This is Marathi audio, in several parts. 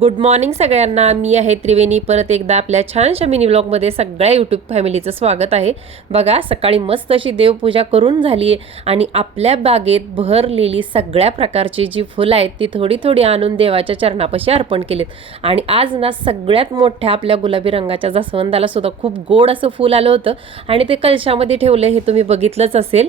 गुड मॉर्निंग सगळ्यांना. मी आहे त्रिवेणी. परत एकदा आपल्या छानशा मिनी व्लॉगमध्ये सगळ्या यूट्यूब फॅमिलीचं स्वागत आहे. बघा, सकाळी मस्त अशी देवपूजा करून झाली आहे आणि आपल्या बागेत भरलेली सगळ्या प्रकारची जी फुलं आहेत ती थोडी थोडी आणून देवाच्या चरणापाशी अर्पण केलीत. आणि आज ना सगळ्यात मोठ्या आपल्या गुलाबी रंगाच्या जास्वंदाला सुद्धा खूप गोड असं फूल आलं होतं आणि ते कलशामध्ये ठेवलं, हे तुम्ही बघितलंच असेल.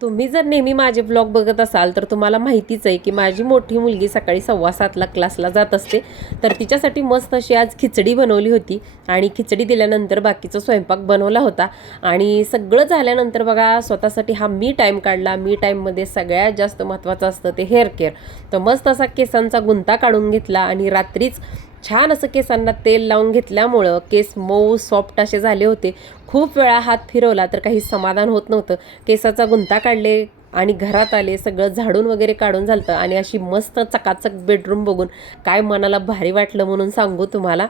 तुम्ही जर नेहमी माझे ब्लॉग बघत असाल तर तुम्हाला माहितीच आहे की माझी मोठी मुलगी सकाळी 7:15ला क्लासला जात असते. तर तिच्यासाठी मस्त अशी आज खिचडी बनवली होती आणि खिचडी दिल्यानंतर बाकीचा स्वयंपाक बनवला होता. आणि सगळं झाल्यानंतर बघा, स्वतःसाठी हा मी टाईम काढला. मी टाईममध्ये सगळ्यात जास्त महत्त्वाचं असतं ते हेअर केअर. तर मस्त असा केसांचा गुंता काढून घेतला आणि रात्रीच छान असं केसांना तेल लावून घेतल्यामुळं केस मऊ सॉफ्ट असे झाले होते. खूप वेळा हात फिरवला तर काही समाधान होत नव्हतं. केसाचा गुंता काढले आणि घरात आले, सगळं झाडून वगैरे काढून झालं आणि अशी मस्त चकाचक बेडरूम बघून काय मनाला भारी वाटलं म्हणून सांगू तुम्हाला.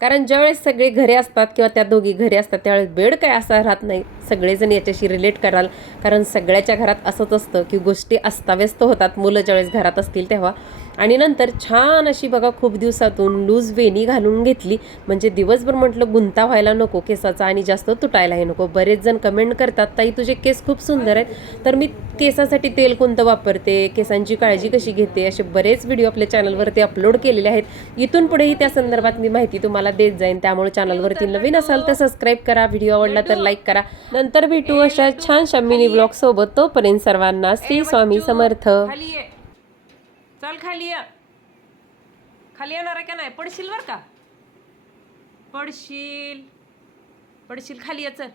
कारण ज्यावेळेस सगळे घरी असतात किंवा त्या दोघी घरी असतात त्यावेळेस बेड काय असा राहत नाही. सगळेजण याच्याशी रिलेट कराल, कारण सगळ्याच्या घरात असंच असतं की गोष्टी अस्ताव्यस्त होतात मुलं ज्यावेळेस घरात असतील तेव्हा. आणि नंतर छान अशी बघा खूप दिवसातून लूज वेणी घालून घेतली, म्हणजे दिवसभर म्हटलं गुंता व्हायला नको केसाचा आणि जास्त तुटायलाही नको. बरेच जण कमेंट करतात, ताई तुझे केस खूप सुंदर आहेत. तर मी केसासाठी तेल कोणतं वापरते, केसांची काळजी कशी घेते, असे बरेच व्हिडिओ आपल्या चॅनलवरती अपलोड केलेले आहेत. इथून पुढेही त्या संदर्भात मी माहिती तुम्हाला देत जाईन. त्यामुळे चॅनलवरती नवीन असाल तर सबस्क्राईब करा, व्हिडिओ आवडला तर लाईक करा. नंतर भेटू अशा छानशा मिनी ब्लॉग सोबत. तोपर्यंत सर्वांना श्री स्वामी समर्थ. चल खाली ये. खाली येणार आहे का नाही? पडशील बर का, पडशील पडशील खाली ये. चल.